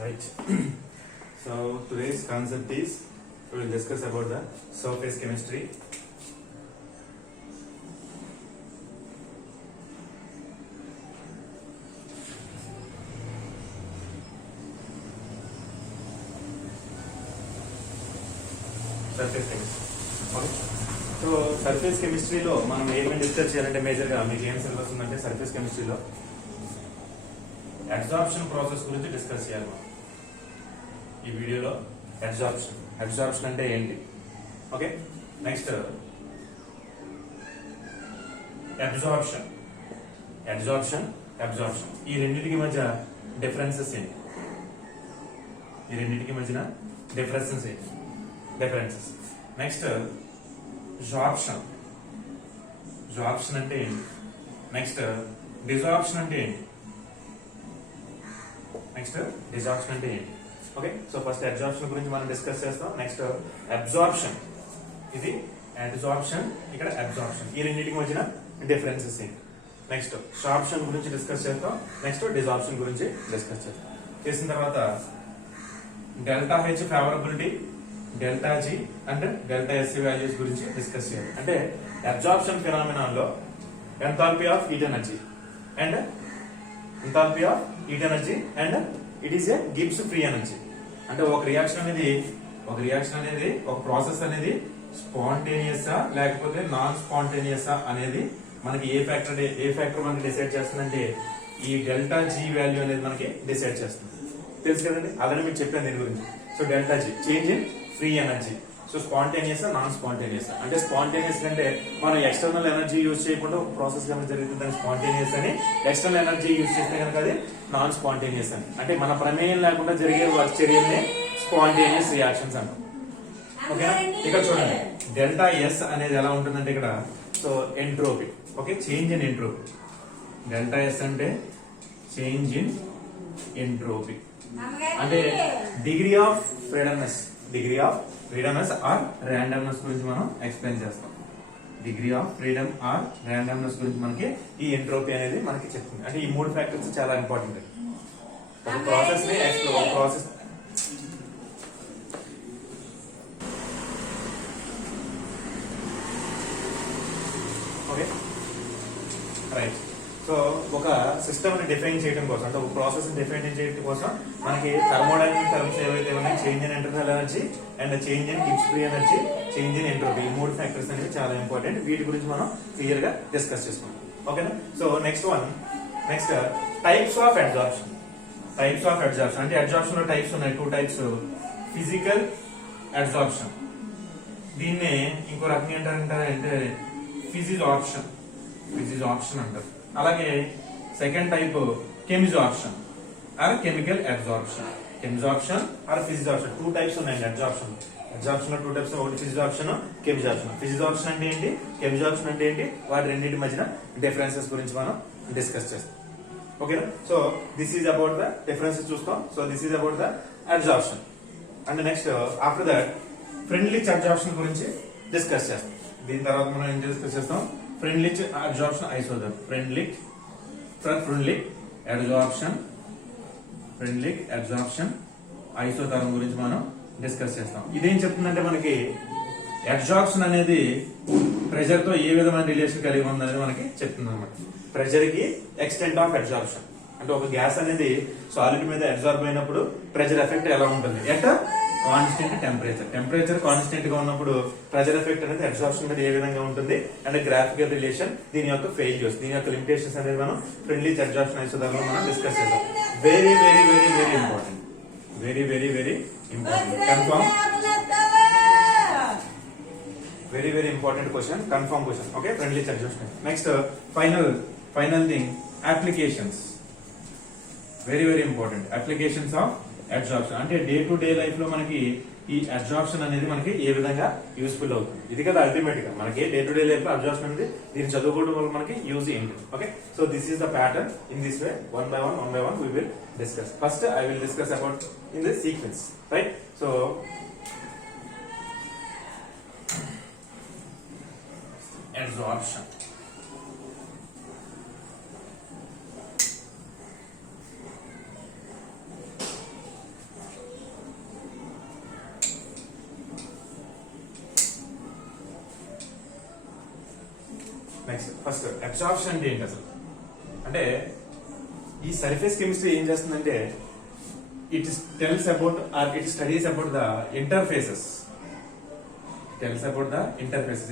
Right. So today's concept is we will discuss about the surface chemistry. Surface chemistry. Okay. So surface కెమిస్ట్రీలో మనం ఏమేమి discuss చేయాలంటే మేజర్గా మీకు ఏం సిలబస్ ఉందంటే సర్ఫేస్ కెమిస్ట్రీలో అబ్జార్ప్షన్ ప్రాసెస్ గురించి డిస్కస్ చేయాలి మనం ఈ వీడియోలో. అబ్జార్ప్షన్ అంటే ఏంటి, ఓకే. నెక్స్ట్ అబ్జార్ప్షన్ ఈ రెండింటికి మధ్య డిఫరెన్సెస్ ఏంటి, డిఫరెన్సెస్. నెక్స్ట్ జాబ్షన్ అంటే ఏంటి, నెక్స్ట్ డిజార్ప్షన్ అంటే ఏంటి, ఓకే. సో ఫస్ట్ అబ్జార్ప్షన్ గురించి మనం డిస్కస్ చేస్తాం. నెక్స్ట్ అబ్జార్ప్షన్, ఇది అబ్జార్ప్షన్, ఇక్కడ అబ్జార్ప్షన్, ఈ రెండింటికి మధ్యన డిఫరెన్సెస్ ఏంటి. నెక్స్ట్ షార్ప్షన్ గురించి డిస్కస్ చేస్తాం. నెక్స్ట్ డిజార్ప్షన్ గురించి డిస్కస్ చేస్తాం. చేసిన తర్వాత delta H favourability, delta G and delta S values గురించి డిస్కస్ చేయాలి. అంటే అబ్జార్ప్షన్ ఫినామినాల్లో enthalpy of heat energy and it is a Gibbs free energy. అంటే ఒక రియాక్షన్ అనేది ఒక ప్రాసెస్ అనేది స్పాంటేనియసా లేకపోతే నాన్ స్పాంటేనియసా అనేది మనకి ఏ ఫ్యాక్టర్ మనకి డిసైడ్ చేస్తుందంటే ఈ డెల్టా జీ వాల్యూ అనేది మనకి డిసైడ్ చేస్తుంది. తెలుసు కదండి, అలానే మీకు చెప్పాను దీని గురించి. So delta G change in free energy. So spontaneous non spontaneous అంటే స్పాంటేనియస్ అంటే మనం ఎక్స్టర్నల్ ఎనర్జీ యూజ్ చేయకుండా ఒక ప్రాసెస్ కనుక జరిగితే దాన్ని స్పాంటేనియస్ అని, ఎక్స్టర్నల్ ఎనర్జీ యూజ్ చేస్తే కనుక అది నాన్ స్పాంటేనియస్ అని. అంటే మన ప్రమేయం లేకుండా జరిగే చర్యల్ని స్పాంటేనియస్ రియాక్షన్స్ అంటాం. ఓకేనా? ఇక్కడ చూడండి డెల్టా ఎస్ అనేది ఎలా ఉంటుందంటే ఇక్కడ so entropy, okay, change in entropy. Delta S అంటే చేంజ్ ఇన్ ఎంట్రోపీ అంటే degree of freedomness or randomness గురించి మనం ఎక్స్ప్లెయిన్ చేస్తాం. Degree of freedom or randomness గురించి మనకి ఈ ఎంట్రోపీ అనేది మనకి చెప్తుంది. అంటే ఈ మూడు ఫ్యాక్టర్స్ చాలా ఇంపార్టెంట్. ఒక ప్రాసెస్ ని ప్రాసెస్ ఓకే రైట్. సో ఒక సిస్టమ్ ని డిఫైన్ చేయడం కోసం, అంటే ఒక ప్రాసెస్ ని డిఫైన్ చేయడం కోసం మనకి థర్మోడైనమిక్ టర్మ్స్ ఏవైతే ఉన్నాయి, change in internal energy and change in Gibbs free energy, change in entropy, ఈ మూడు ఫ్యాక్టర్స్ అనేవి చాలా ఇంపార్టెంట్. వీటి గురించి మనం క్లియర్ గా డిస్కస్ చేసుకుంటాం. ఓకేనా? So next types of absorption. అంటే అబ్జార్ప్షన్ లో టైప్స్ ఉన్నాయి, 2 టైప్స్. ఫిజికల్ అబ్జార్ప్షన్, దీన్నే ఇంకో రకంగా ఏంటంటే ఫిజిజార్ప్షన్ అంటారు. అలాగే second type chemisorption or chemical absorption. Chemisorption or physisorption, 2 types ఉన్నాయండి అబ్జార్ప్షన్ లో 2 టైప్స్. ఒకటి ఫిజిజార్ప్షన్, కెమిజార్ప్షన్. ఫిజిజార్ప్షన్ అంటే ఏంటి, కెమిజార్ప్షన్ అంటే ఏంటి, వాటి రెండింటి మధ్యన డిఫరెన్సెస్ గురించి మనం డిస్కస్ చేస్తాం. ఓకేనా? So this is about the differences చూస్తాం. So this is about the absorption. And next after that Freundlich absorption గురించి డిస్కస్ చేస్తాం. దీని తర్వాత మనం ఏం డిస్కస్ చేస్తాం, ఫ్రెండ్లిచ్ అబ్జార్ప్షన్ ఐసోథర్మ్. ఫ్రెండ్లిక్ అబ్జార్ప్షన్ ఐసోథర్మ్ గురించి మనం డిస్కస్ చేస్తాం. ఇదేం చెప్తుందంటే మనకి అబ్జార్ప్షన్ అనేది ప్రెషర్ తో ఏ విధమైన రిలేషన్ కలిగి ఉందనేది మనకి చెప్తుంది అనమాట. ప్రెషర్ కి ఎక్స్టెంట్ ఆఫ్ అబ్జార్ప్షన్ అంటే ఒక గ్యాస్ అనేది సాలిడ్ మీద అబ్జార్బ్ అయినప్పుడు ప్రెషర్ ఎఫెక్ట్ ఎలా ఉంటుంది ఎట్ కాన్స్టెంట్ టెంపరేచర్ కాన్స్టెంట్ గా ఉన్నప్పుడు ప్రెషర్ ఎఫెక్ట్ అనేది అబ్జార్ప్షన్ మీద ఏ విధంగా ఉంటుంది అండ్ గ్రాఫికల్ రిలేషన్, దీని యొక్క ఫెయిల్యూర్స్, దీని యొక్క లిమిటేషన్స్ అనేది మనం ఫ్రెండ్లీ అబ్జార్ప్షన్ ఐసోథర్మ్ లో మనం డిస్కస్ చేద్దాం. Very important confirm, very important question, confirm question. Okay, friendly absorption. Next final thing applications. Very important applications of absorption. అంటే డే టు డే లైఫ్ లో మనకి ఈ అబ్జార్ప్షన్ అనేది మనకి ఏ విధంగా యూస్ఫుల్ అవుతుంది, ఇది కదా అల్టిమేట్ గా మనకి డే టు డే లైఫ్ లో అబ్జార్ప్షన్ అనేది దీన్ని చదువుకోవడం వల్ల మనకి యూజ్ ఏంటి. Okay, so this is the pattern. In this way one by one we will discuss. First I will discuss about in the sequence, right? So absorption. First absorption అంటే ఏంటి అసలు అంటే ఈ సర్ఫేస్ కెమిస్ట్రీ ఏం చేస్తుందంటే it tells about or it studies about the interfaces.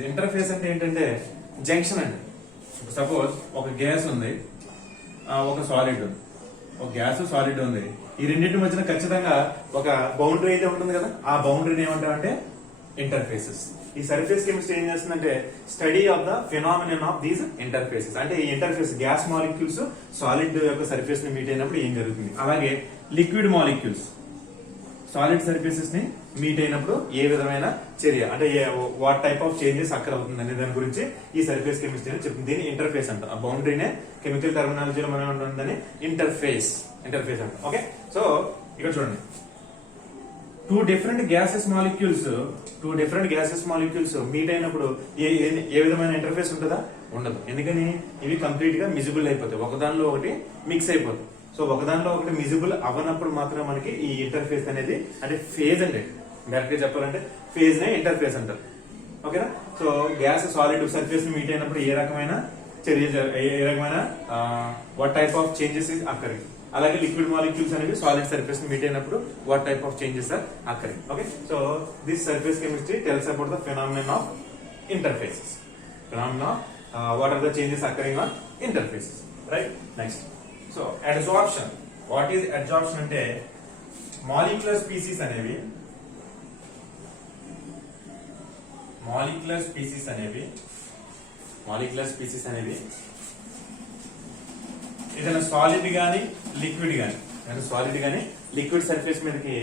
Interface అంటే ఏంటంటే junction అండి. సపోజ్ ఒక గ్యాస్ ఉంది, ఒక సాలిడ్ ఉంది. ఒక గ్యాస్ సాలిడ్ ఉంది, ఈ రెండింటి మధ్యన ఖచ్చితంగా ఒక బౌండరీ అయితే ఉంటుంది కదా, ఆ బౌండరీని ఏమంటామంటే ఇంటర్ఫేసెస్. ఈ సర్ఫేస్ కెమిస్ట్రీ ఏం చేస్తుందంటే study of the phenomenon of these interfaces. అంటే ఈ ఇంటర్ఫేస్ గ్యాస్ మాలిక్యూల్స్ సాలిడ్ యొక్క సర్ఫేస్ ని మీట్ అయినప్పుడు ఏం జరుగుతుంది, అలాగే లిక్విడ్ మాలిక్యూల్స్ సాలిడ్ సర్ఫేసెస్ ని మీట్ అయినప్పుడు ఏ విధమైన చర్య అంటే వాట్ టైప్ ఆఫ్ చేంజెస్ అక్కడ అవుతుంది అనే దాని గురించి ఈ సర్ఫేస్ కెమిస్ట్రీ అని చెప్తుంది. దీన్ని ఇంటర్ఫేస్ అంటాం. ఆ బౌండరీనే కెమికల్ టర్మినాలజీలో మనం ఉంటుందని ఇంటర్ఫేస్ అంటాం. ఓకే, సో ఇక్కడ చూడండి, two different gases molecules meet అయినప్పుడు ఏ విధమైన ఇంటర్ఫేస్ ఉంటుందా, ఉండదు. ఎందుకని ఇవి కంప్లీట్ గా మిజిబుల్ అయిపోతాయి, ఒకదానిలో ఒకటి మిక్స్ అయిపోతాయి. సో ఒకదానిలో ఒకటి మిజిబుల్ అవ్వనప్పుడు మాత్రం మనకి ఈ ఇంటర్ఫేస్ అనేది అంటే ఫేజ్ అండి, డైరెక్ట్ గా చెప్పాలంటే ఫేజ్ నే ఇంటర్ఫేస్ అంటారు. ఓకేనా, so gas solid surface meet అయినప్పుడు ఏ రకమైన what type of changes occurring. అలాగే లిక్విడ్ మాలిక్యూల్స్ అనేవి సాలిడ్ సర్ఫేస్ మీట్ అయినప్పుడు what type of changes are occurring. Okay, so this surface chemistry tells about the phenomenon of interfaces. What are the changes occurring on interfaces, right? Next, so adsorption. What is adsorption అంటే molecular species అనేవి ఏదైనా solid గానీ liquid surface మీదకి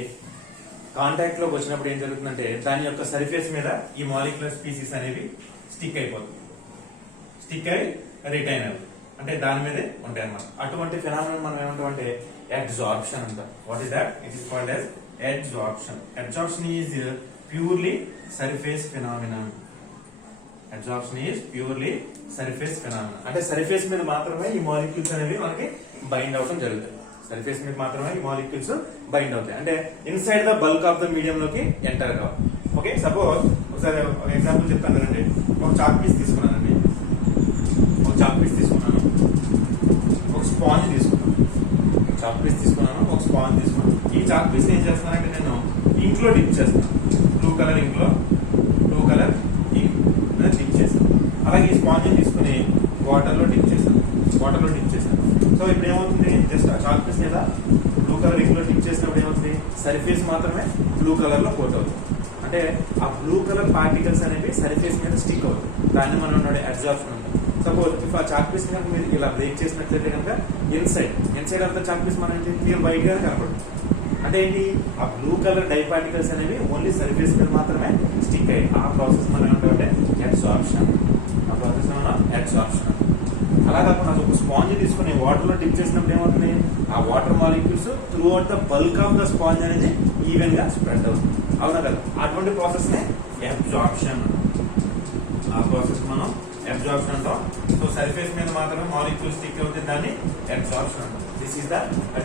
contact లోకి వచ్చినప్పుడు ఏం జరుగుతుందంటే దాని యొక్క సర్ఫేస్ మీద ఈ మాలిక్యులర్ స్పీసీస్ అనేవి స్టిక్ అయి రిటైన్ అవుతుంది, అంటే దాని మీదే ఉంటాయి అన్నమాట. అటువంటి ఫినామినన్ మనం ఏమంటామంటే అడ్సార్ప్షన్ అంటాం. What is that? It is called as adsorption. Adsorption is purely surface phenomenon. అంటే సర్ఫేస్ మీద మాత్రమే ఈ మాలిక్యూల్స్ అనేవి మనకి బైండ్ అవడం జరుగుతుంది. అంటే inside the bulk of the medium లోకి ఎంటర్ కావాలి. ఓకే, సపోజ్ ఒకసారి ఒక ఎగ్జాంపుల్ చెప్తాను కదండి. ఒక చాక్ పీస్ తీసుకున్నానండి, ఒక స్పాంజ్ తీసుకున్నాను. ఈ చాక్ పీస్ ఏం చేస్తానంటే నేను ఇంక్ లో డిప్ చేస్తాను. బ్లూ కలర్ ఇంక్ డిప్ చేస్తాను. అలాగే ఈ స్పాంజ్ తీసుకుని వాటర్ లో డిప్ చేశాను. సో ఇప్పుడు ఏమవుతుంది, జస్ట్ ఆ చాక్ పీస్ మీద బ్లూ కలర్ ఇంక్ లో డిప్ చేసినప్పుడు ఏమవుతుంది, సర్ఫేస్ మాత్రమే బ్లూ కలర్ లో కోట్ అవుతుంది. అంటే ఆ బ్లూ కలర్ పార్టికల్స్ అనేవి సర్ఫేస్ మీద స్టిక్ అవుతుంది. దాన్ని మనం అడ్సార్ప్షన్ అంటాం. సపోజ్ ఇఫ్ ఆ చాక్ పీస్ కనుక మీరు ఇలా బ్రేక్ చేసినట్లయితే కనుక inside of the chalk piece మనం క్లియర్ వైట్ గా కనపడుతుంది. అంటే ఏంటి, ఆ బ్లూ కలర్ డై పార్టికల్స్ అనేవి ఓన్లీ సర్ఫేస్ మీద మాత్రమే స్టిక్ అయ్యాయి. ఆ ప్రాసెస్ మనం ఏమంటామంటే అడ్సార్ప్షన్. అలా కాకుండా ఒక స్పాంజ్ తీసుకుని వాటర్ లో డిప్ చేసినప్పుడు ఏమవుతుంది, ఆ water molecules through out the bulk of the sponge అనేది ఈవెన్ గా స్ప్రెడ్ అవుతుంది. అవునా కదా? అటువంటి ప్రాసెస్ నే అబ్జార్ప్షన్. ఆ ప్రాసెస్ మనం అబ్జార్ప్షన్ అంటాం. సో సర్ఫేస్ మీద మాత్రమే మాలిక్యూల్స్ స్టిక్ అవుతుంది, దాన్ని అబ్జార్ప్షన్ అంటాం. This is the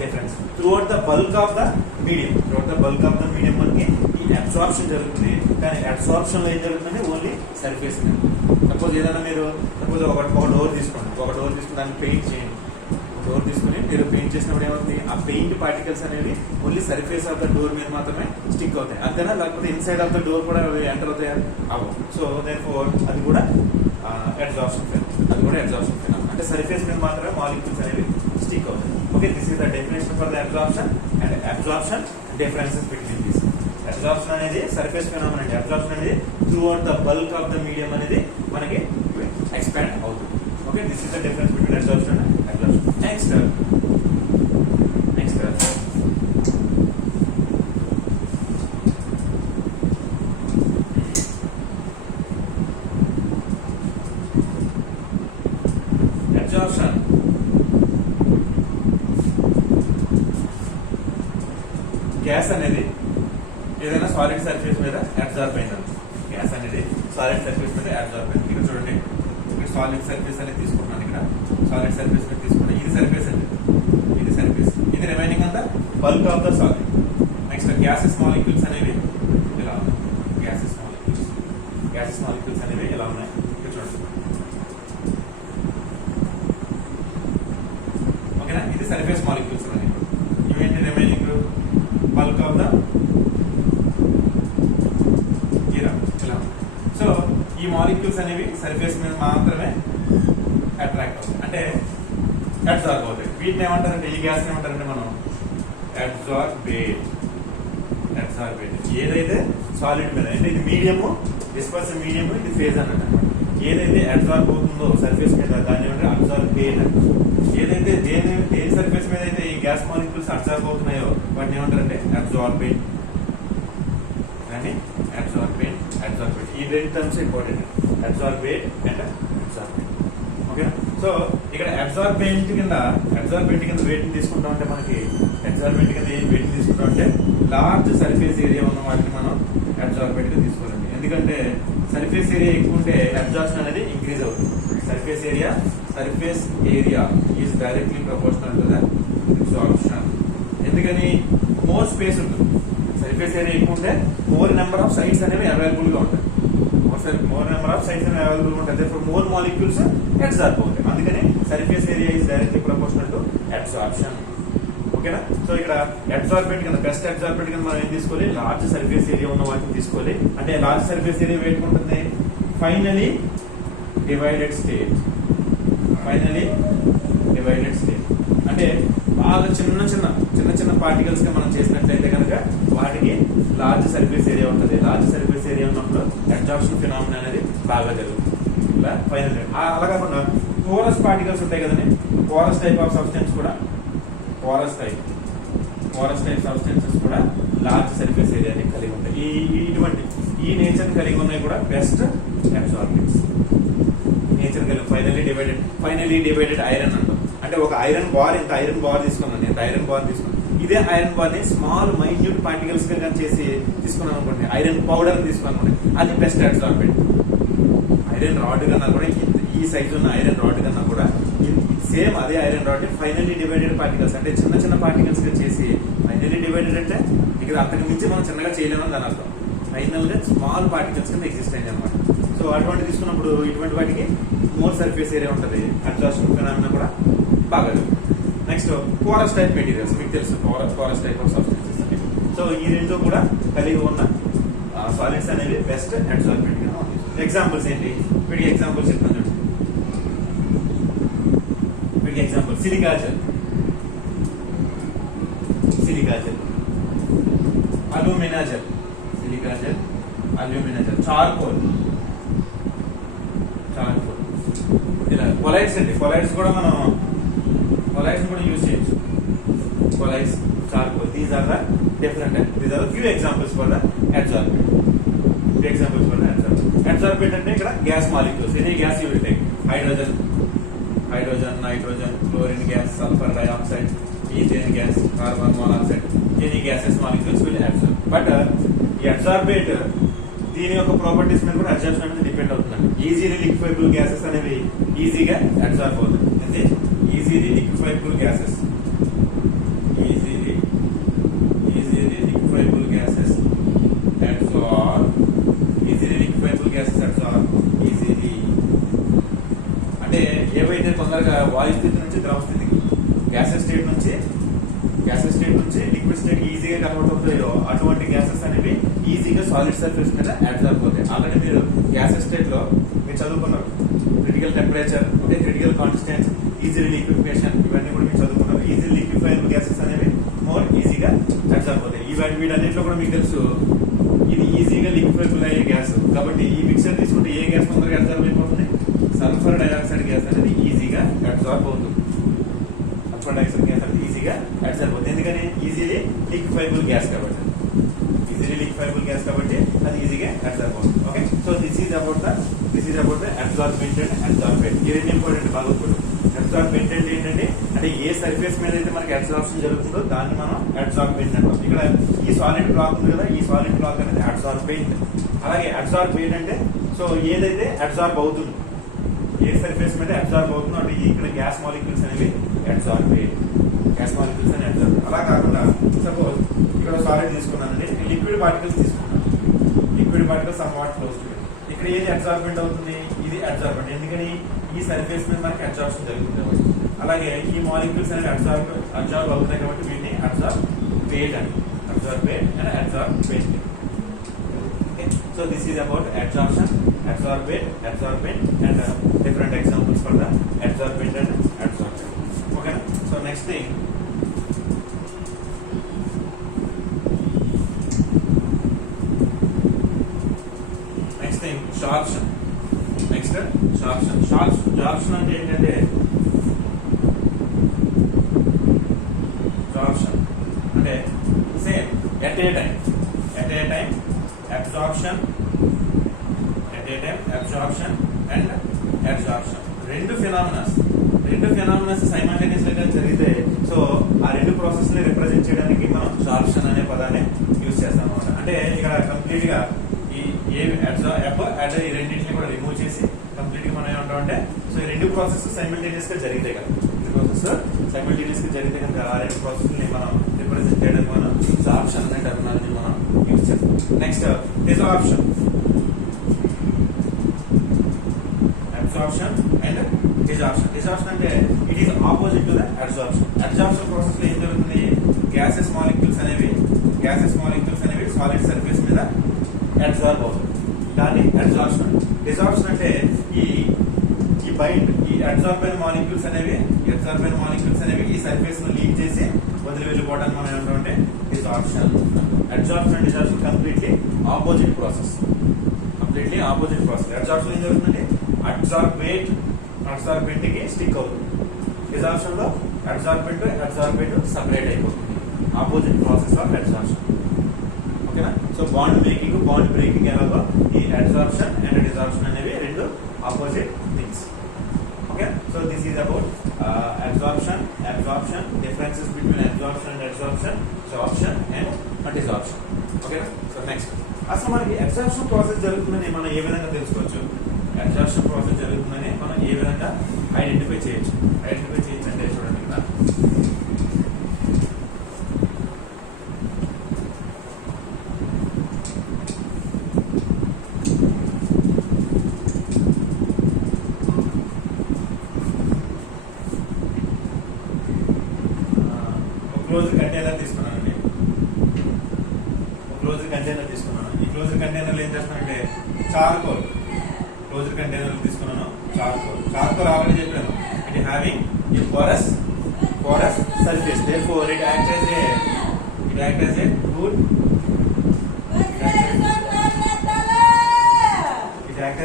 difference. Through out the bulk of the medium మనకి ఈ అబ్జార్ప్షన్ జరుగుతుంది. కానీ అబ్జార్ప్షన్ లో ఏం జరుగుతుంది, ఓన్లీ సర్ఫేస్ మీద. సపోజ్ ఏదైనా మీరు ఒక డోర్ తీసుకుని దాన్ని పెయింట్ చేయండి. డోర్ తీసుకుని మీరు పెయింట్ చేసినప్పుడు ఏమవుతుంది, ఆ పెయింట్ పార్టికల్స్ అనేవి only surface of the door మీద మాత్రమే స్టిక్ అవుతాయి, అంతేనా? లేకపోతే ఇన్సైడ్ ఆఫ్ ద డోర్ కూడా అవి ఎంటర్ అవుతాయి అవ్వవు. సో దేర్ఫోర్ అది కూడా అడ్సార్ప్షన్ ఫినామినన్. అంటే సర్ఫేస్ మీద మాత్రమే మాలిక్యూల్స్ అనేవి స్టిక్ అవుతాయి. Okay, this is the definition for the absorption and absorption differences between these. Absorption అనేది సర్ఫేస్ ఫినామినన్ అండి. అబ్జార్ప్షన్ అనేది through out the bulk of the medium అనేది మనకి ఎక్స్పాండ్ అవుతుంది. Okay, this is the difference between absorption and absorption. Next absorption. Gas అనేది ఏదైనా solid surface మీద absorb అయింది. ఇక్కడ చూడండి, ఇక్కడ సాలిడ్ సర్ఫేస్ అనేది తీసుకుంటున్నాను. ఇక్కడ సాలిడ్ సర్ఫేస్ మీద తీసుకున్నాను. ఇది సర్ఫేస్ అండి, ఇది రిమైనింగ్ అంతా bulk of the solid. Next gases molecules అనేవి ఇలా ఉన్నాయి. గ్యాసెస్ మాలిక్యూల్స్ అనేవి ఎలా ఉన్నాయి ఇక్కడ చూడండి. సర్ఫేస్ మాలిక్యూల్స్ అనేవి. ఇవేంటి రిమైనింగ్ బల్క్ ఆఫ్ ద ఇలా. సో ఈ మాలిక్యూల్స్ అనేవి సర్ఫేస్ మీద మాత్రమే అట్రాక్ట్ అవుతాయి, అంటే అబ్జార్బ్ అవుతాయి. వీటిని ఏమంటారంటే, ఈ గ్యాస్ ఏమంటారంటే మనం అబ్జార్బేట్. ఏదైతే సాలిడ్ మీద అంటే ఇది మీడియము, డిస్పర్షన్ మీడియము, ఇది ఫేజ్ అన్నమాట. ఏదైతే అబ్జార్బ్ అవుతుందో సర్ఫేస్ మీద దాన్ని ఏమంటే అబ్జార్బేట్. ఏదైతే దేని సర్ఫేస్ మీద అయితే ఈ గ్యాస్ మాలిక్యూల్స్ అబ్జార్బ్ అవుతున్నాయో వాటిని ఏమంటారంటే అబ్జార్బెంట్. కానీ అబ్జార్బెంట్ ఈ రెండు టర్మ్స్ ఇంపార్టెంట్, అబ్జార్బేట్ అండ్ అబ్జార్బెంట్. ఓకేనా? సో ఇక్కడ అబ్జార్బెంట్ కింద వెయిట్ తీసుకుంటాం అంటే మనకి అబ్జార్బెంట్ కింద వెయిట్ తీసుకుంటాం అంటే లార్జ్ సర్ఫేస్ ఏరియా ఉన్న వాటిని మనం అబ్జార్బెంట్ గా తీసుకోవాలండి. ఎందుకంటే సర్ఫేస్ ఏరియా ఎక్కువ ఉంటే అబ్జార్ప్షన్ అనేది ఇంక్రీజ్ అవుతుంది. Surface area is directly proportional to the absorption. ఎందుకని మోర్ స్పేస్ ఉంటుంది. సర్ఫేస్ ఏరియా ఎక్కువ ఉంటే మోర్ నెంబర్ ఆఫ్ సైట్స్ అనేవి అవైలబుల్ గా ఉంటాయి. మోర్ నెంబర్ ఆఫ్ సైట్స్ అనేవి అవైలబుల్ గా ఉంటాయి. మోర్ మాలిక్యూల్స్ అబ్జార్బ్ అవుతాయి. అందుకని surface area is directly proportional to absorption. ఓకేనా? సో ఇక్కడ అబ్జార్బెంట్ కింద బెస్ట్ అబ్జార్బెంట్ కింద మనం ఏం తీసుకోవాలి, లార్జ్ సర్ఫేస్ ఏరియా ఉన్న వాటిని తీసుకోవాలి. అంటే లార్జ్ సర్ఫేస్ ఏరియా వెయిట్ ఉంటుంది. ఫైనలీ డివైడెడ్ స్టేట్ అంటే బాగా చిన్న పార్టికల్స్ గా మనం చేసినట్లయితే కనుక వాటికి లార్జ్ సర్ఫేస్ ఏరియా ఉంటుంది. లార్జ్ సర్ఫేస్ ఏరియా ఉన్నప్పుడు అబ్జార్ప్షన్ ఫినామినా అనేది బాగా జరుగుతుంది. ఇలా ఫైనల్ అలా కాకుండా పోరస్ పార్టికల్స్ ఉంటాయి కదండి, పోరస్ టైప్ ఆఫ్ సబ్స్టెన్స్ కూడా పోరస్ టైప్ సబ్స్టెన్సెస్ కూడా లార్జ్ సర్ఫేస్ ఏరియాని కలిగి ఉంటాయి. ఇటువంటి ఈ నేచర్ కలిగి ఉన్నాయి కూడా బెస్ట్ అబ్జార్బెంట్స్. నేచర్ కలిగి ఫైనలీ డివైడెడ్ ఐరన్ అంటాం. అంటే ఒక ఐరన్ బార్ తీసుకున్నాను. ఇదే ఐరన్ బార్ ని స్మాల్ మైన్యూట్ పార్టికల్స్ గా చేసి తీసుకున్నాం అనుకోండి, ఐరన్ పౌడర్ తీసుకున్నాం అనుకోండి, అది బెస్ట్ అబ్జార్బెంట్. ఐరన్ రాడ్ కన్నా కూడా ఈ సైజ్ ఉన్న ఐరన్ రాడ్ కన్నా కూడా సేమ్ అదే iron rod finally divided particles అంటే చిన్న పార్టికల్స్ గా చేసి, ఫైనల్లీ డివైడెడ్ అంటే ఇక్కడ అంతకు మించి మనం చిన్నగా చేయలేమని దాని అర్థం. ఫైనల్ గా స్మాల్ పార్టికల్స్ కింద ఎగ్జిస్ట్ అయింది అనమాట. సో అటువంటి తీసుకున్నప్పుడు ఇటువంటి వాటికి మోర్ సర్ఫేస్ ఏరియా ఉంటుంది. అబ్జార్ప్షన్ ఫినామినా కూడా బాగా. నెక్స్ట్ పోరస్ టైప్ మెటీరియల్స్, మీకు తెలుసు పోరస్ టైప్ ఆఫ్ సబ్స్టెన్సెస్ అనేవి. సో ఈ రెండు కూడా కలిగి ఉన్న సాలిడ్స్ అనేవి బెస్ట్ అబ్జార్బెంట్ గా ఉంది. ఎగ్జాంపుల్స్ ఏంటి? వీటికి ఎగ్జాంపుల్స్ చెప్తాను చూడండి. Example silica gel, alumina gel, charcoal, ఇలా కొలైడ్స్ అండి. కొలైడ్స్ కూడా మనం యూజ్ చేయొచ్చు. Colloids, charcoal, these are the different. These are few examples for the absorbent. Absorbent అంటే ఇక్కడ gas molecules. Any gas you will take, hydrogen, nitrogen, chlorine gas, sulfur dioxide, methane gas, carbon monoxide, any gases molecules will absorb. But ఈ అబ్జార్బేట్ దీని యొక్క properties మీద కూడా absorption అనేది depend అవుతుందండి. Easily liquefiable gases అనేవి ఈజీగా అబ్జార్బ్ అవుతాయి. అంటే easily liquefiable gases absorb easily. అంటే ఏవైతే తొందరగా వాయు స్థితి నుంచి ద్రవ స్థితికి, గ్యాసెస్ స్టేట్ నుంచి లిక్విడ్ స్టేట్ ఈజీగా కన్వర్ట్ అవుతాయో అటువంటి గ్యాసెస్ అనేవి ఈజీగా సాలిడ్ సర్ఫేస్ మీద అబ్జార్బ్ అవుతాయి. ఆల్రెడీ మీరు గ్యాసెస్ స్టేట్ లో మీరు చదువుకున్నారు. Critical temperature, critical constants, easy liquefaction, ఇవన్నీ కూడా మీరు చదువుకున్నారు. ఈజీ లిక్విఫైబుల్ గ్యాసెస్ అనేవి మోర్ ఈజీగా అబ్జార్బ్ అవుతాయి. వీటన్నిటిలో కూడా మీకు తెలుసు ఇది ఈజీగా లిక్విఫైబుల్ అయ్యే గ్యాస్. కాబట్టి ఈ మిక్సర్ తీసుకుంటే ఏ గ్యాస్ తొందరగా అబ్జార్బ్ అయిపోతుంది? సల్ఫర్ డైఆక్సైడ్ గ్యాస్ అనేది ఈజీగా అబ్జార్బ్ అవుతుంది. సల్ఫర్ డైఆక్సైడ్ గ్యాస్ అనేది ఈజీగా అబ్జార్బ్ అవుతుంది. ఎందుకని? ఈజీలీ లిక్విఫైబుల్ గ్యాస్ కాబట్టి అది ఈజీగా అబ్జార్బ్ అవుతుంది. Okay, so this is about the absorbent and absorbent. ఇది రెండు ఇంపార్టెంట్ బాగా గుర్తు. అబ్జార్బెంట్ అంటే ఏంటంటే ఏ సర్ఫేస్ మీద అయితే మనకి అబ్జార్ప్షన్ జరుగుతుందో దాన్ని మనం అబ్జార్బెంట్ అంటాం. ఇక్కడ ఈ సాలిడ్ బ్లాక్ ఉంది కదా, ఈ సాలిడ్ బ్లాక్ అనేది అబ్జార్బెంట్. అలాగే అబ్జార్బెంట్ అంటే సో ఏదైతే అబ్జార్బ్ అవుతుంది, ఏ సర్ఫేస్ మీద అబ్జార్బ్ అవుతుందో అంటే ఇక్కడ గ్యాస్ మాలిక్యూల్స్ అనేవి అబ్జార్బెంట్. అలా కాకుండా సపోజ్ ఇక్కడ సాలిడ్ తీసుకున్నానండి, లిక్విడ్ పార్టికల్స్ తీసుకున్నాను. Liquid particles some what close to it. ఇక్కడ ఏది అబ్జార్బెంట్ అవుతుంది? ఇది అబ్జార్బెంట్. ఎందుకని? ఈ సర్ఫేస్ మీద మనకి అబ్జార్ప్షన్ జరుగుతుంది కాబట్టి, అలాగే ఈ మాలిక్యూల్స్ అనేవి అబ్జార్బ్ అవుతాయి కాబట్టి వీటిని అబ్జార్బేట్ అని, absorbate and absorbate. Okay, so this is about absorption, absorbate, absorbent and different examples for the absorbent and absorbent. ఓకేనా? So next thing, sorption. Next sorption అంటే ఏంటంటే, షార్ప్షన్ అంటే same at a time absorption and absorption రెండు phenomenas simultaneous గా జరిగితే, so ఆ రెండు process ని రిప్రజెంట్ చేయడానికి మనం షార్ప్షన్ అనే పదాన్ని యూజ్ చేస్తాం అన్నమాట. అంటే ఇక్కడ కంప్లీట్ గా ఈ ఈ రెండింటిని కూడా రిమూవ్ చేసి కంప్లీట్ గా మనం ఏమంటామంటే, సో ఈ రెండు ప్రాసెస్ సైమల్టేనియస్ గా జరిగితే కనుక, ఆ రెండు ప్రాసెస్ ని మనం రిప్రజెంట్ చేయడానికి మనం షార్ప్షన్ అనే టర్మినాలజీ మనం యూజ్ చేస్తాం. నెక్స్ట్ డిజార్ప్షన్ అండ్ డిజార్ప్షన్ అంటే it is opposite to the absorption process లో ఏం జరుగుతుంది, గ్యాసెస్ మాలిక్యూల్స్ అనేవి సాలిడ్ సర్ఫేస్ మీద అబ్జార్బ్ అవుతుంది. దాన్ని డిజార్ప్షన్ అంటే ఈ అబ్జార్బ్ అయిన మాలిక్యూల్స్ అనేవి ఈ సర్ఫేస్ ను లీక్ చేసి వదిలి వెళ్ళిపోవడానికి మనం ఏమంటామంటే desorption. Absorption and desorption completely opposite process. Absorption ఏం జరుగుతుందంటే అబ్జార్బెంట్ కి స్టిక్ అవుతుంది. డిజార్ప్షన్ లో అబ్జార్బెంట్ సపరేట్ అయిపోతుంది. Opposite process of absorption. ఓకేనా? So bond making, bond breaking ఎలాగో ఈ అబ్జార్ప్షన్ అండ్ డిజార్ప్షన్ అనేవి రెండు opposite things. Okay, so this is about absorption, differences between absorption and absorption and desorption. ఓకేనా? So next, అసలు మనకి absorption process జరుగుతుందని మనం ఏ విధంగా తెలుసుకోవచ్చు? అబ్జార్ప్షన్ ప్రాసెస్ జరుగుతుందని మనం ఏ విధంగా ఐడెంటిఫై చేయొచ్చు అంటే చూడండి, ఇక్కడ క్లోజ్ కంటైనర్ తీసుకున్నానండి. ఈ క్లోజ్ కంటైనర్ ఏం చేస్తానంటే చార్కోల్. క్లోజ్డ్ కంటైనర్ తీసుకున్నాను చార్కోల్ ఆల్రెడీ చెప్పాను. It having a porous surface, therefore it acts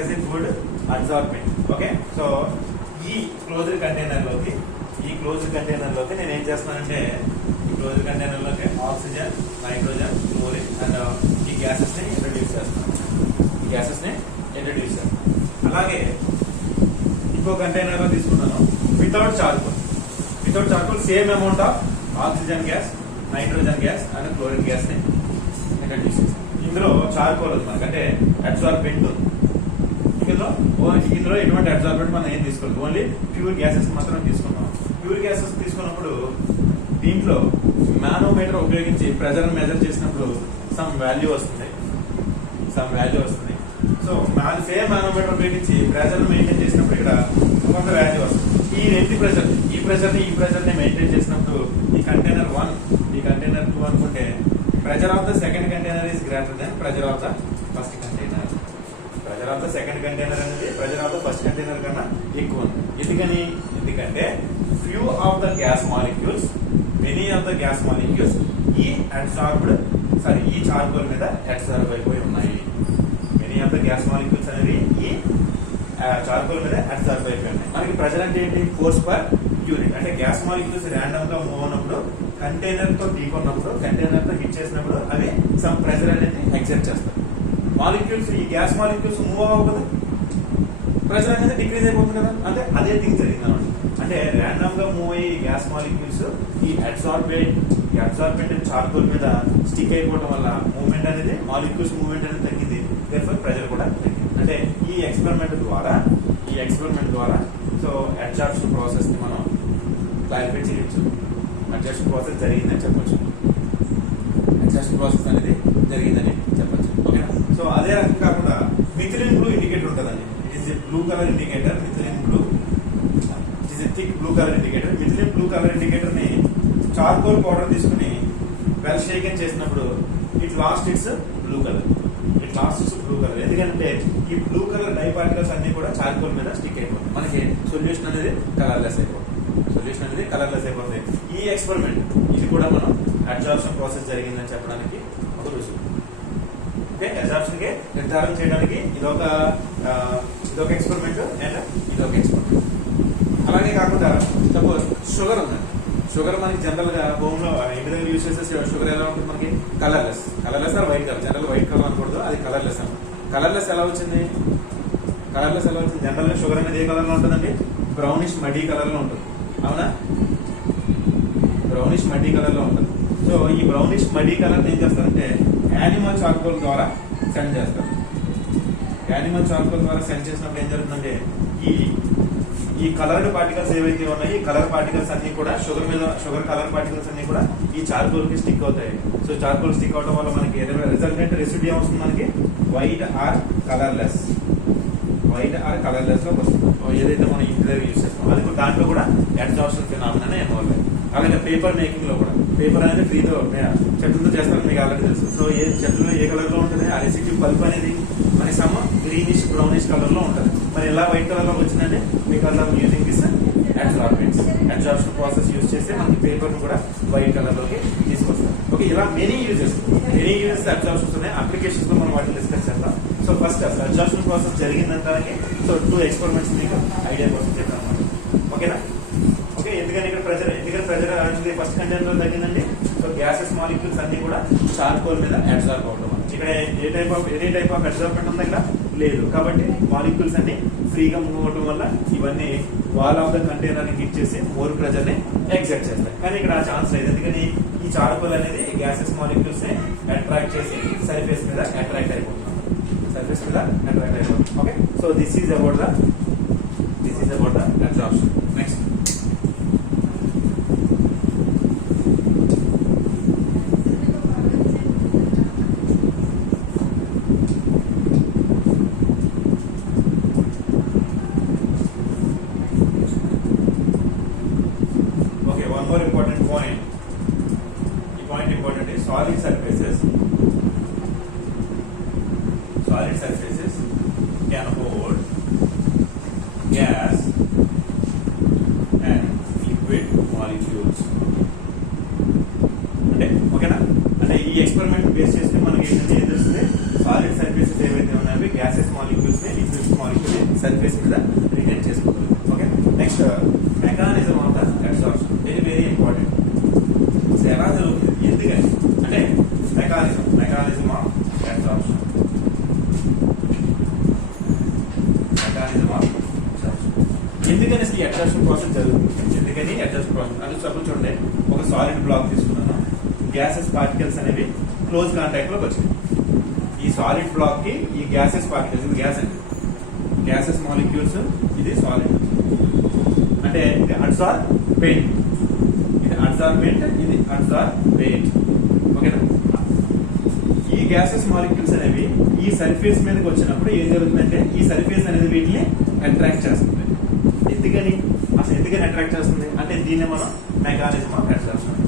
as a good absorbent. Okay, so ఈ క్లోజ్డ్ కంటైనర్ లోకి నేను ఏం చేస్తున్నానంటే, ఈ క్లోజ్డ్ కంటైనర్ లోకి ఆక్సిజన్, నైట్రోజన్, క్లోరిన్ అండ్ ఈ గ్యాసెస్ ని ఇంట్రడ్యూస్ చేస్తాను. అలాగే ఇంకో కంటైనర్ లో తీసుకున్నాను without charcoal same amount of oxygen gas, nitrogen gas and chlorine gas ని ఇంట్రడ్యూస్ చేస్తాను. ఇందులో చార్కోల్ ఉంది మనకి, అంటే అబ్జార్బెంట్ ఉంది. ఇందులో ఎటువంటి అబ్జార్బెంట్ మనం ఏం తీసుకోలేదు, ఓన్లీ ప్యూర్ గ్యాసెస్ మాత్రం తీసుకున్నాం. ప్యూర్ గ్యాసెస్ తీసుకున్నప్పుడు దీంట్లో మానోమీటర్ ఉపయోగించి ప్రెజర్ మెజర్ చేసినప్పుడు సమ్ వాల్యూ వస్తుంది. సో సేమ్ మానోమీటర్ ఉపయోగించి ప్రెజర్ మెయింటైన్ చేసినప్పుడు ఇక్కడ కొంత వాల్యూ వస్తుంది. ఈ ప్రెజర్ ని మెయింటైన్ చేసినప్పుడు ఈ కంటైనర్ 1, ఈ కంటైనర్ 2 అనుకుంటే pressure of the second container is greater than pressure of the first container. Pressure of the second container అనేది pressure of the first container కన్నా ఎక్కువ ఉంది. ఎందుకంటే many of the gas molecules ఈ చార్కోల్ మీద absorb అయిపోయి ఉన్నాయి. Many of the gas molecules అనేవి ఈ చార్కోల్ మీద అబ్జార్బ్ అయిపోయి ఉన్నాయి. మనకి ప్రెజర్ అంటే ఏంటి? Force per unit. అంటే గ్యాస్ మాలిక్యూల్స్ ర్యాండమ్ గా మూవ్ అయినప్పుడు, కంటైనర్ తో ఢీకొన్నప్పుడు, కంటైనర్ తో హిట్ చేసినప్పుడు అవి సమ్ ప్రెజర్ అనేది ఎగ్జర్ట్ చేస్తారు. మాలిక్యూల్స్, ఈ గ్యాస్ మాలిక్యూల్స్ మూవ్ అవ్వవు కదా, ప్రెజర్ అనేది డిక్రీజ్ అయిపోతుంది కదా. అంటే అదే థింగ్ జరిగింది అనమాట. అంటే ర్యాండమ్ గా మూవ్ అయ్యి గ్యాస్ మాలిక్యూల్స్ ఈ అబ్జార్బెంట్ చార్కోల్ మీద స్టిక్ అయిపోవడం వల్ల మూవ్మెంట్ అనేది, మాలిక్యూల్స్ మూవ్మెంట్ అనేది తగ్గింది. దేర్ఫోర్ ప్రెజర్ కూడా తగ్గింది. అంటే ఈ ఎక్స్పెరిమెంట్ ద్వారా సో అబ్జార్ప్షన్ ప్రాసెస్ ని మనం క్లారిఫై చేయొచ్చు. అబ్జార్ప్షన్ ప్రాసెస్ జరిగిందని చెప్పొచ్చు. ఓకేనా? సో అదే రకం కాకుండా మిథిలిన్ బ్లూ ఇండికేటర్ ఉంటుందండి. It is blue colour indicator, methylene blue thick blue colour indicator. Methylene blue colour indicator ని చార్కోల్ పౌడర్ తీసుకుని వెల్ షేకెన్ చేసినప్పుడు it lost its blue colour. ఎందుకంటే ఈ బ్లూ కలర్ డై పార్టికల్స్ అన్ని కూడా చార్కోల్ మీద stick అయిపోతుంది. మనకి సొల్యూషన్ అనేది కలర్లెస్ అయిపోతుంది. ఈ ఎక్స్పెరిమెంట్ ఇది కూడా మనం అబ్జార్ప్షన్ ప్రాసెస్ జరిగిందని చెప్పడానికి ఒక రుజువు. ఓకే, అబ్జార్ప్షన్ కి నిర్ధారణ చేయడానికి ఇదొక ఎక్స్పెరిమెంట్ అండ్ ఇదొక ఎక్స్పెరిమెంట్. అలాగే కాకుండా సపోజ్ షుగర్ ఉందండి. షుగర్ మనకి జనరల్ గా హోమ్ లో ఇంటి దగ్గర యూజ్ చేసే షుగర్ ఎలా ఉంటుంది? మనకి colourless or white colour. General white colour అనకూడదు, అది కలర్లెస్ అన్నమాట. కలర్లెస్ ఎలా వచ్చింది? జనరల్ గా షుగర్ అనేది ఏ కలర్ లో ఉంటుందండి? బ్రౌనిష్ మడ్డీ కలర్ లో ఉంటుంది. అవునా? బ్రౌనిష్ మడ్డీ కలర్ లో ఉంటుంది. సో ఈ బ్రౌనిష్ మడ్డీ కలర్ ఏం చేస్తారంటే యానిమల్ చార్కోల్ ద్వారా సెండ్ చేస్తారు. యానిమల్ చార్కోల్ ద్వారా సెండ్ చేసినప్పుడు ఏం జరుగుతుందంటే ఈ కలర్డ్ పార్టికల్స్ ఏవైతే ఉన్నాయో ఈ కలర్ పార్టికల్స్ అన్ని కూడా షుగర్ కలర్ పార్టికల్స్ అన్ని కూడా ఈ చార్కోల్ కి స్టిక్ అవుతాయి. సో చార్కోల్ స్టిక్ అవడం వల్ల మనకి రిజల్టెంట్ రెసిడ్యూ వస్తుంది. మనకి వైట్ ఆర్ కలర్లెస్ లో వస్తుంది. ఏదైతే మనం ఇంటి దగ్గర యూజ్ చేస్తాం అది దాంట్లో కూడా అబ్జార్ప్షన్ ఫినామినా ఇన్వాల్వ్ అయ్యింది. అలాగే పేపర్ మేకింగ్ లో కూడా పేపర్ అనేది ఫ్రీతో చెట్లతో చేస్తారు, మీకు ఆల్రెడీ తెలుసు. సో ఏ చెట్లు ఏ కలర్ లో ఉంటుంది? ఆ రెసిడ్యూ పల్ప్ అనేది మన సమ్ గ్రీనిష్ బ్రౌనిష్ కలర్ లో ఉంటుంది. మరి ఎలా వైట్ కలర్ లో వచ్చిందంటే because of using this absorbents. Absorption process use చేస్తే మనకి పేపర్ ను కూడా వైట్ కలర్ లోకి తీసుకొస్తాం. ఓకే, ఇలా మెనీ యూజెస్ అబ్జార్ప్షన్స్ ఉన్నాయి. అప్లికేషన్స్ లో మనం వాటిని డిస్కస్ చేస్తాం. సో ఫస్ట్ అసలు అబ్జార్ప్షన్ ప్రాసెస్ జరిగిందంటానికి సో 2 ఎక్స్పెరిమెంట్స్ మీకు ఐడియా కోసం చెప్పాను అన్నమాట. ఓకేనా? ఓకే, ఎందుకంటే ఇక్కడ ప్రెజర్ అనేది ఫస్ట్ కంటెంట్ లో తగ్గిందండి. సో గ్యాసెస్ మాలిక్యూల్స్ అన్ని కూడా చార్కోల్ మీద అబ్జార్బ్ అవడం. ఇక్కడ ఎనీ టైప్ ఆఫ్ అబ్జార్బ్మెంట్ ఉంది ఇక్కడ లేదు. కాబట్టి మాలిక్యూల్స్ అన్ని ఫ్రీగా మూవ్ అవడం వల్ల ఇవన్నీ వాల్ ఆఫ్ ద కంటైనర్ ని హిట్ చేసి మోర్ ప్రెజర్ ని ఎగ్జర్ట్ చేస్తాయి. కానీ ఇక్కడ ఆ ఛాన్స్ లేదు. ఎందుకని ఈ చార్కోల్ అనేది గ్యాసెస్ మాలిక్యూల్స్ ని అట్రాక్ట్ చేసి సర్ఫేస్ మీద అట్రాక్ట్ అయిపోతుంది. Okay, so this is about the absorption. Next solid surfaces can hold gas and liquid molecules. అంటే ఓకేనా? అంటే ఈ ఎక్స్పెరిమెంట్ బేస్ చేస్తే మనకి ఏంటంటే ఏం తెలుస్తుంది? సాలిడ్ సర్ఫేసెస్ ఏవైతే ఉన్నాయో గ్యాసెస్ మాలిక్యూల్స్ ని లిక్విడ్ మాలిక్యూల్ సర్ఫేస్ మీద రిటైన్ చేసుకుంటుంది. Okay, next mechanism of the absorption. Very important. ఎలా జరుగుతుంది? ఎందుకని అంటే మెకానిజం ఆఫ్ అబ్జార్ప్షన్. ఎందుకని ఈ అబ్జార్ప్షన్ ప్రాసెస్ జరుగుతుంది? అది సపోజ్ చూడండి, ఒక సాలిడ్ బ్లాక్ తీసుకున్నాను. గ్యాసెస్ పార్టికల్స్ అనేవి క్లోజ్ కాంటాక్ట్ లోకి వచ్చింది. ఈ సాలిడ్ బ్లాక్ కి ఈ గ్యాసెస్ పార్టికల్స్, ఇది గ్యాస్ అండి, గ్యాసెస్ మాలిక్యూల్స్, ఇది సాలిడ్. అంటే ఇది అడ్సార్బెంట్, ఇది అడ్సార్బేట్. ఓకేనా? ఈ గ్యాసెస్ మాలిక్యూల్స్ అనేవి ఈ సర్ఫేస్ మీదకి వచ్చినప్పుడు ఏం జరుగుతుందంటే ఈ సర్ఫేస్ అనేది వీటిని అట్రాక్ట్ చేస్తుంది. ఎందుకని అట్రాక్ట్ చేస్తుంది అంటే దీన్ని మనం మెకానిజం ఆఫ్ అబ్జార్ప్షన్.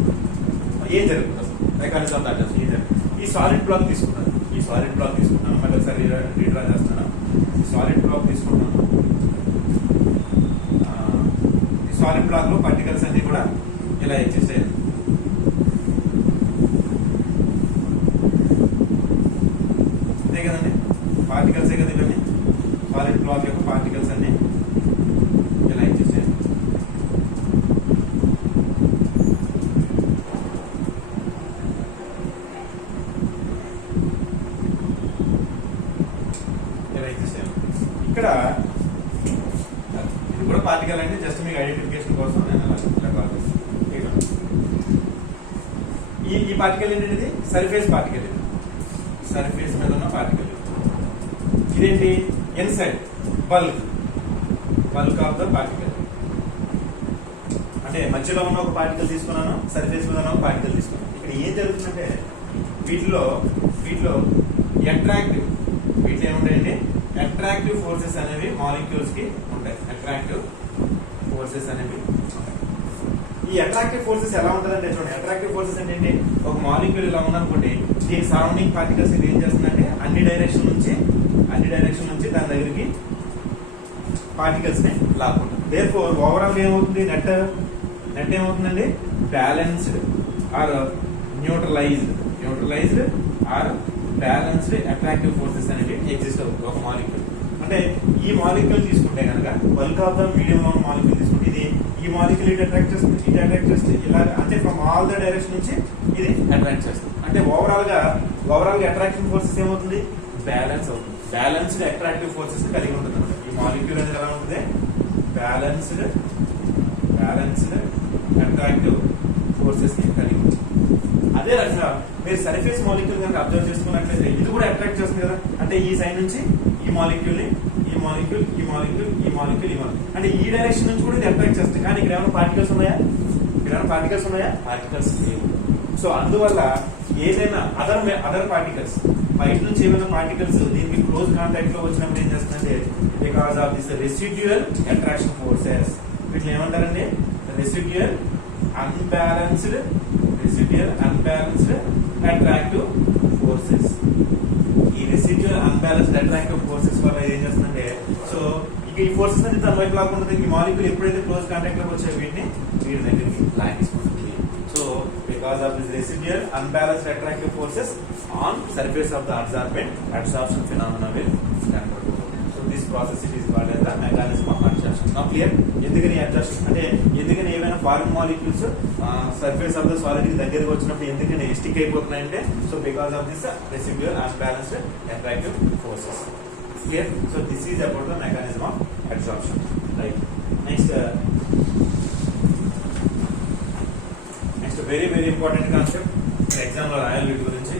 ఏం జరుగుతుంది అసలు మెకానిజం ఆఫ్ అబ్జార్ప్షన్ ఏం జరుగుతుంది? ఈ సాలిడ్ బ్లాక్ తీసుకున్నాను మళ్ళీ ఒకసారి రీడ్రా చేస్తున్నాను. ఈ సాలిడ్ బ్లాక్ తీసుకున్నాను. ఈ సాలిడ్ బ్లాక్ లో పార్టికల్స్ అన్ని కూడా ఇలా ఎగ్జిస్ట్ అయ్యాయి. అంతే కదండి, పార్టికల్సే కదా ఇవన్నీ. సాలిడ్ బ్లాక్ యొక్క పార్టికల్స్ అన్ని ఇలా ఎగ్జిస్ట్ అయ్యాయి. ఇక్కడ ఇది కూడా పార్టికల్ అంటే జస్ట్ మీకు ఐడెంటిఫికేషన్ కోసం నేను ఈ పార్టికల్ ఏంటంటే సర్ఫేస్ పార్టికల్, ఇది సర్ఫేస్ మీద ఉన్న పార్టికల్. ఇదేంటి? Inside bulk of the particle. అంటే మధ్యలో ఉన్న ఒక పార్టికల్ తీసుకున్నాను, సర్ఫేస్ మీద ఉన్న ఒక పార్టికల్ తీసుకున్నాను. ఇక్కడ ఏం జరుగుతుందంటే వీటిలో ఏముంటాయండి? అట్రాక్టివ్ ఫోర్సెస్ అనేవి మాలిక్యూల్స్ కి ఉంటాయి. అట్రాక్టివ్ ఫోర్సెస్ అనేవి ఉంటాయి. ఈ అట్రాక్టివ్ ఫోర్సెస్ ఎలా ఉంటుందంటే చూడండి, అట్రాక్టివ్ ఫోర్సెస్ అంటే ఏంటి, ఒక మాలిక్యూల్ ఇలా ఉందనుకోండి, దీని సరౌండింగ్ పార్టికల్స్ ఇది ఏం చేస్తుందంటే అన్ని డైరెక్షన్ నుంచి దాని దగ్గరికి పార్టికల్స్ ని లాక్కుంటుంది. దేర్ఫోర్ ఓవరాల్ ఏమవుతుంది, నెట్ ఏమవుతుందండి, balanced or neutralized or balanced attractive forces అనేవి ఎగ్జిస్ట్ అవుతుంది ఒక మాలిక్యూల్. అంటే ఈ మాలిక్యూల్ తీసుకుంటే కనుక bulk of the medium of molecule తీసుకుంటే ఇది ఈ మాలిక్యూల్ ఇటు అట్రాక్ట్ చేస్తుంది ఇలా, అంటే ఫ్రమ్ ఆల్ ద డైరెక్షన్ నుంచి ఇది అట్రాక్ట్ చేస్తుంది. అంటే ఓవరాల్ గా అట్రాక్షన్ ఫోర్సెస్ ఏమవుతుంది, బ్యాలెన్స్ అవుతుంది. బ్యాలెన్స్డ్ అట్రాక్టివ్ ఫోర్సెస్ కలిగి ఉంటుంది అనమాట. ఈ మాలిక్యూల్ అనేది ఎలా ఉంటుంది, బ్యాలెన్స్డ్ అట్రాక్టివ్ ఫోర్సెస్ ని కలిగి ఉంటుంది. అదే రకంగా మీరు సర్ఫేస్ మాలిక్యూల్ కనుక అబ్జర్వ్ చేసుకున్నట్లయితే ఇది కూడా అట్రాక్ట్ చేస్తుంది కదా. అంటే ఈ సైడ్ నుంచి ఈ మాలిక్యూల్ అంటే ఈ డైరెక్షన్ నుంచి కూడా ఇది అట్రాక్ట్ చేస్తుంది. కానీ ఇక్కడ ఏమైనా పార్టికల్స్ ఉన్నాయా, పార్టికల్స్ లేవు. సో అందువల్ల ఏదైనా అదర్ పార్టికల్స్ బయట నుంచి ఏమైనా పార్టికల్స్ దీనికి క్లోజ్ కాంటాక్ట్ లో వచ్చినప్పుడు ఏం చేస్తుందంటే because of this residual attraction forces, వీటిని ఏమంటారండి, రెసిడ్యుయల్ అన్బ్యాలెన్స్డ్ అట్రాక్టివ్ ఫోర్సెస్. ఈ రెసిడ్యుయల్ అన్బ్యాలెన్స్డ్ అట్రాక్టివ్ ఫోర్సెస్ వల్ల ఏం చేస్తుందంటే, సో ఇక ఈ ఫోర్సెస్ అనేది తన వైపు లాక్కుంటుంది. ఈ మాలిక్యూల్ ఎప్పుడైతే క్లోజ్ కాంటాక్ట్ లోకి వచ్చాయో వీటి దగ్గరికి లాగేసుకుంటుంది. So because of this residual unbalanced attractive forces on surface of the absorption phenomena will control. So this process it is called as the mechanism of adsorption. Now clear? ఎందుకని అడ్జర్షన్ అంటే, ఎందుకని ఏమైనా foreign molecules surface of the solid కి దగ్గరికి వచ్చినప్పుడు ఎందుకని stick అయిపోతున్నాయంటే, so because of this residual unbalanced attractive forces. Clear? So this is about the mechanism of adsorption. Right. Next very very important concept exam లో రాయాలి వీటి గురించి.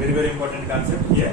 Very very important concept here.